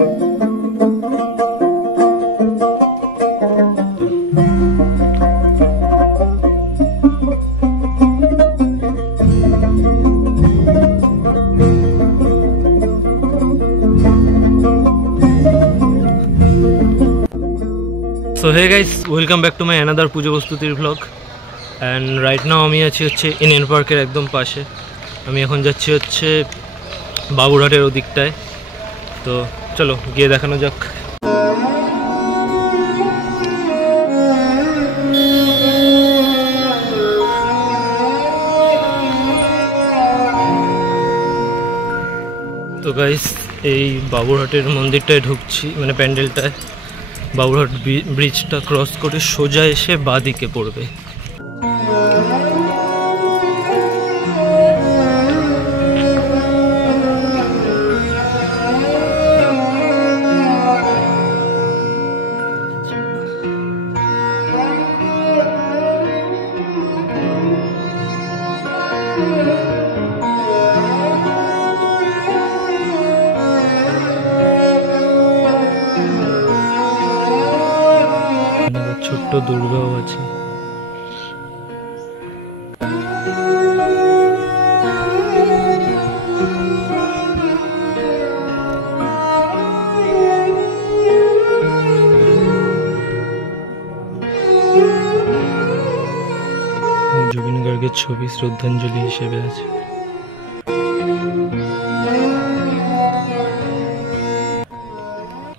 So hey guys, welcome back to my another pujo prostutir vlog. And right now আমি আছি হচ্ছে ইনএন পার্কের একদম পাশে। আমি এখন যাচ্ছি হচ্ছে বাবুরহাটের ওদিকটায়। তো চলো গিয়ে দেখানো যাক। তো গাইস এই বাবুরহাটের মন্দিরটায় ঢুকছি, মানে প্যান্ডেলটায়। বাবুরহাট ব্রিজটা ক্রস করে সোজা এসে বাঁদিকে পড়বে। ছোট্ট দুর্গাও আছে। জুবিন গার্গের ছবি শ্রদ্ধাঞ্জলি হিসেবে আছে।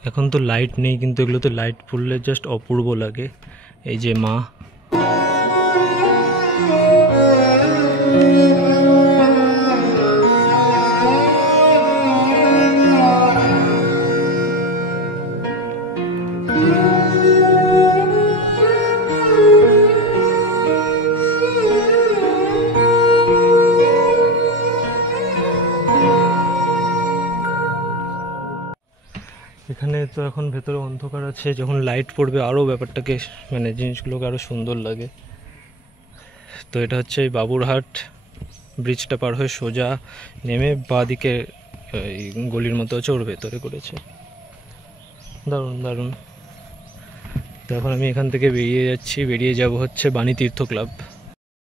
এখন তো লাইট নেই, কিন্তু এগুলোতে লাইট পড়লে জাস্ট অপূর্ব লাগে। এই যে মা, এখানে তো এখন ভেতরে অন্ধকার আছে, যখন লাইট পড়বে আরও ব্যাপারটাকে, মানে জিনিসগুলোকে আরও সুন্দর লাগে। তো এটা হচ্ছে এই বাবুরহাট ব্রিজটা পার হয়ে সোজা নেমে বাঁদিকে এই গলির মতো হচ্ছে ওর ভেতরে করেছে। দারুণ দারুণ। তো এখন আমি এখান থেকে বেরিয়ে যাচ্ছি, বেরিয়ে যাব হচ্ছে বাণী তীর্থ ক্লাব।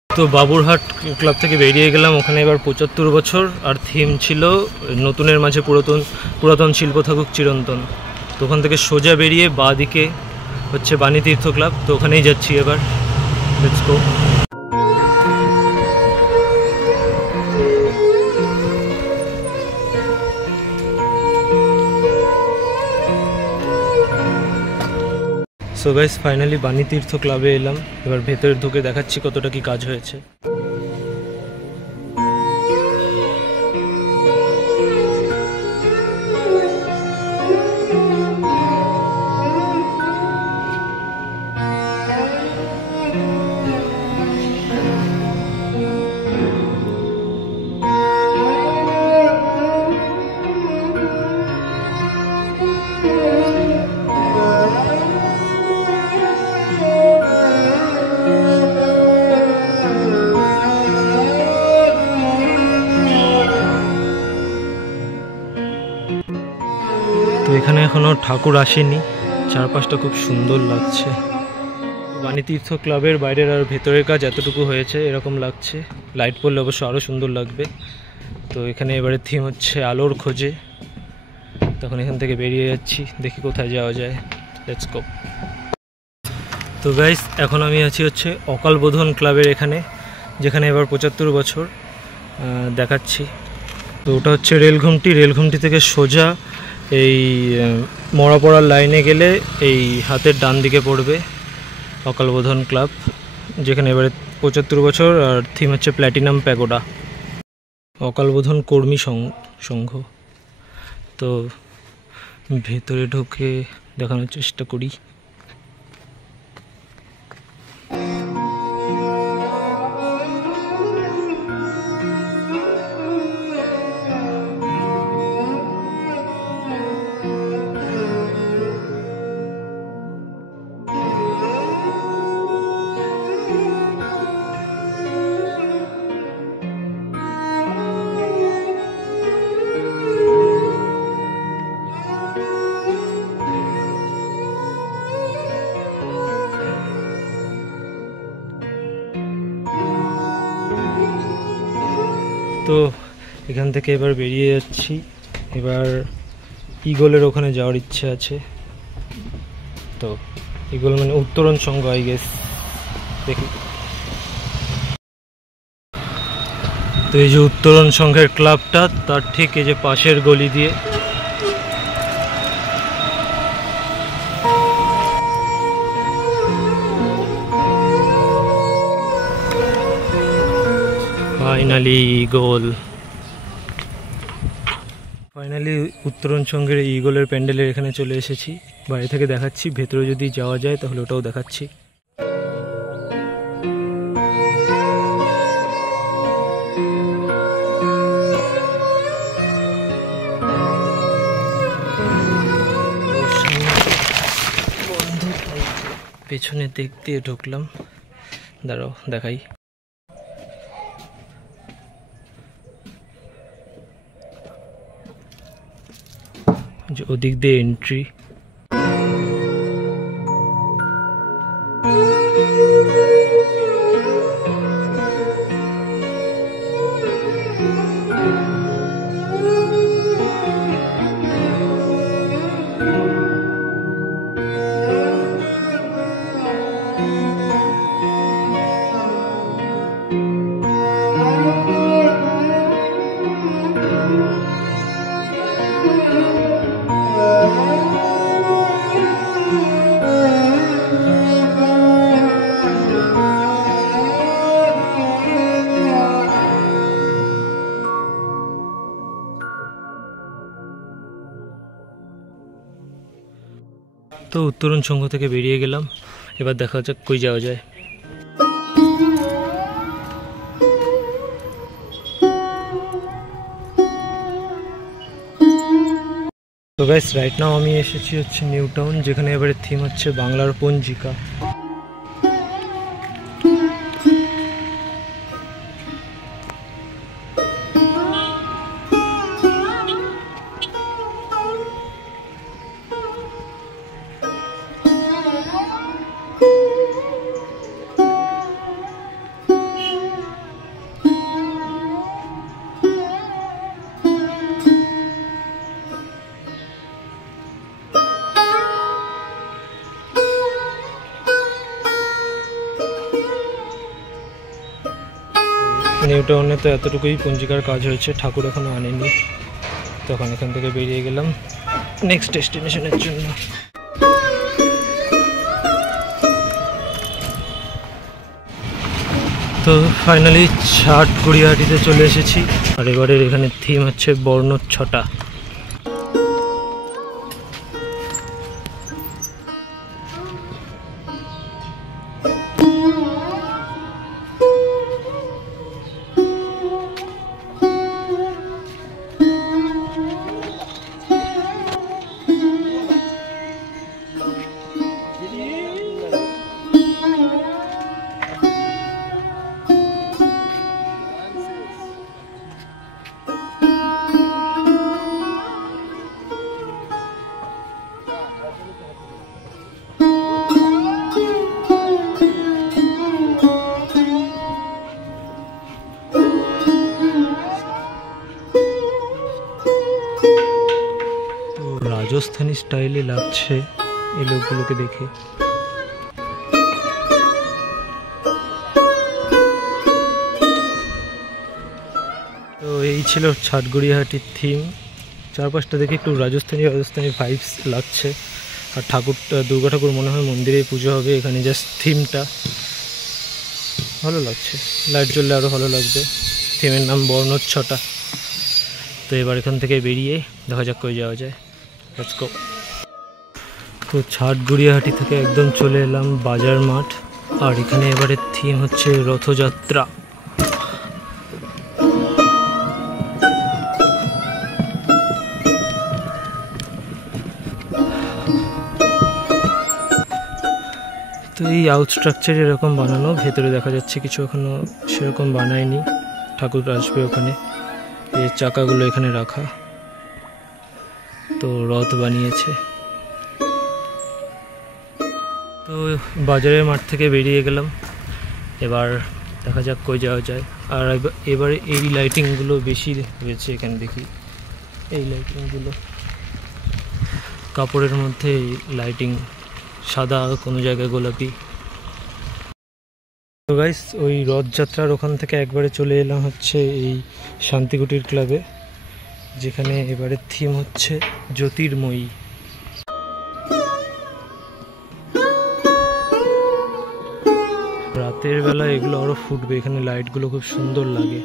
তো বাবুরহাট ক্লাব থেকে বেরিয়ে গেলাম। ওখানে এবার ৭৫ বছর, আর থিম ছিল নতুনের মাঝে পুরাতন শিল্প থাকুক চিরন্তন। তো ওখান থেকে সোজা বেরিয়ে বাঁ দিকে হচ্ছে বাণী তীর্থ ক্লাব। তো ওখানেই যাচ্ছি এবার। Let's go. So guys, finally বাণী তীর্থ ক্লাবে এলাম। এবার ভেতরে ঢুকে দেখাচ্ছি কতটা কি কাজ হয়েছে। তো এখানে এখনো ঠাকুর আসেনি, চারপাশটা খুব সুন্দর লাগছে। বাণী তীর্থ ক্লাবের বাইরের আর ভেতরের কাজ এতটুকু হয়েছে, এরকম লাগছে। লাইট পড়লে অবশ্য আরও সুন্দর লাগবে। তো এখানে এবারে থিম হচ্ছে আলোর খোঁজে। তখন এখান থেকে বেরিয়ে যাচ্ছি, দেখি কোথায় যাওয়া যায়। Let's go. তো গাইস, এখন আমি আছি হচ্ছে অকাল বোধন ক্লাবের এখানে, যেখানে এবার ৭৫ বছর দেখাচ্ছি। তো ওটা হচ্ছে রেলঘুমটি থেকে সোজা এই মরাপড়ার লাইনে গেলে এই হাতের ডান দিকে পড়বে অকাল বোধন ক্লাব, যেখানে এবারে ৭৫ বছর, আর থিম হচ্ছে প্ল্যাটিনাম প্যাগোডা, অকাল বোধন কর্মী সংঘ। তো ভেতরে ঢুকে দেখানোর চেষ্টা করি। তো এখান থেকে এবার বেরিয়ে যাচ্ছি। এবার ইগলের ওখানে যাওয়ার ইচ্ছে আছে। তো ইগল মানে উত্তরণ সংঘ, আই গেস, দেখি। তো এই যে উত্তরণ সংঘের ক্লাবটা, তার ঠিক এই যে পাশের গলি দিয়ে ফাইনালি ইগল। ফাইনালি উত্তরণ সংঘের ইগলের প্যান্ডেলের এখানে চলে এসেছি। বাইরে থেকে দেখাচ্ছি, ভেতরে যদি যাওয়া যায় তাহলে ওটাও দেখাচ্ছি। পেছনে দিক দিয়ে ঢুকলাম, দাঁড়াও দেখাই। ওদিক দিয়ে এন্ট্রি। তো উত্তরণ সংঘ থেকে বেরিয়ে গেলাম, এবার দেখা যাক কই যাওয়া যায়। তো গাইস, রাইট নাও আমি এসেছি হচ্ছে নিউ টাউন, যেখানে এবারে থিম হচ্ছে বাংলার পঞ্জিকা। নিউ টাউনে তো এতটুকুই পঞ্জিকার কাজ হয়েছে, ঠাকুর এখনো আনেনি। তখন এখান থেকে বেরিয়ে গেলাম নেক্সট ডেস্টিনেশনের জন্য। তো ফাইনালি ছাট গড়িয়াহাটিতে চলে এসেছি, আর এবারের এখানে থিম হচ্ছে বর্ণচ্ছটা। রাজস্থানী স্টাইলে লাগছে এই লোকগুলোকে দেখে। তো এই ছিল ছাট গড়িয়াহাটির থিম। চারপাশটা দেখে একটু রাজস্থানী ভাইবস লাগছে। আর ঠাকুরটা, দুর্গা ঠাকুর মনে হয় মন্দিরে পুজো হবে। এখানে জাস্ট থিমটা ভালো লাগছে, লাইট জ্বললে আরও ভালো লাগবে। থিমের নাম বর্ণচ্ছটা। তো এবার এখান থেকে বেরিয়ে দেখা যাক কই যাওয়া যায়। Let's go. তো ছাট গড়িয়াহাটি থেকে একদম চলে এলাম বাজার মাঠ, আর এখানে এবারে থিম হচ্ছে রথযাত্রা। তো এই আউট স্ট্রাকচার এরকম বানানো, ভেতরে দেখা যাচ্ছে কিছু এখনো সেরকম বানায়নি। ঠাকুর আসবে ওখানে, এই চাকাগুলো এখানে রাখা। তো রথ বানিয়েছে। তো বাজারের মাঠ থেকে বেরিয়ে গেলাম, এবার দেখা যাক কই যাওয়া যায়। আর এবারে এই লাইটিংগুলো বেশি হয়েছে এখানে, দেখি এই লাইটিংগুলো কাপড়ের মধ্যে লাইটিং, সাদা, কোনো জায়গায় গোলাপি। তো গাইস, ওই রথযাত্রার ওখান থেকে একবারে চলে এলাম হচ্ছে এই শান্তিকুটির ক্লাবে, যেখানে এবারে থিম হচ্ছে জ্যোতির্ময়ী। রাতের বেলা এগুলো আরো ফুটবে, এখানে লাইটগুলো খুব সুন্দর লাগে।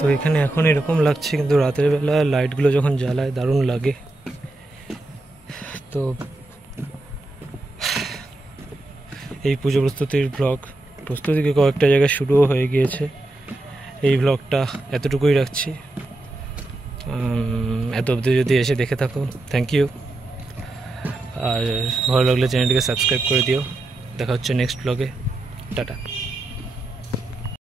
তো এখানে এখন এরকম লাগছে, কিন্তু রাতের বেলা লাইটগুলো যখন জ্বালায় দারুণ লাগে। তো এই পুজো প্রস্তুতির প্রস্তুতি কয়েকটা জায়গায় শুরুও হয়ে গিয়েছে। এই ব্লগটা এতটুকুই রাখছি। এত অবধি যদি এসে দেখে থাকো, থ্যাংক ইউ। আর ভালো লাগলে চ্যানেলটিকে সাবস্ক্রাইব করে দিও। দেখা হচ্ছে নেক্সট ব্লগে। টাটা।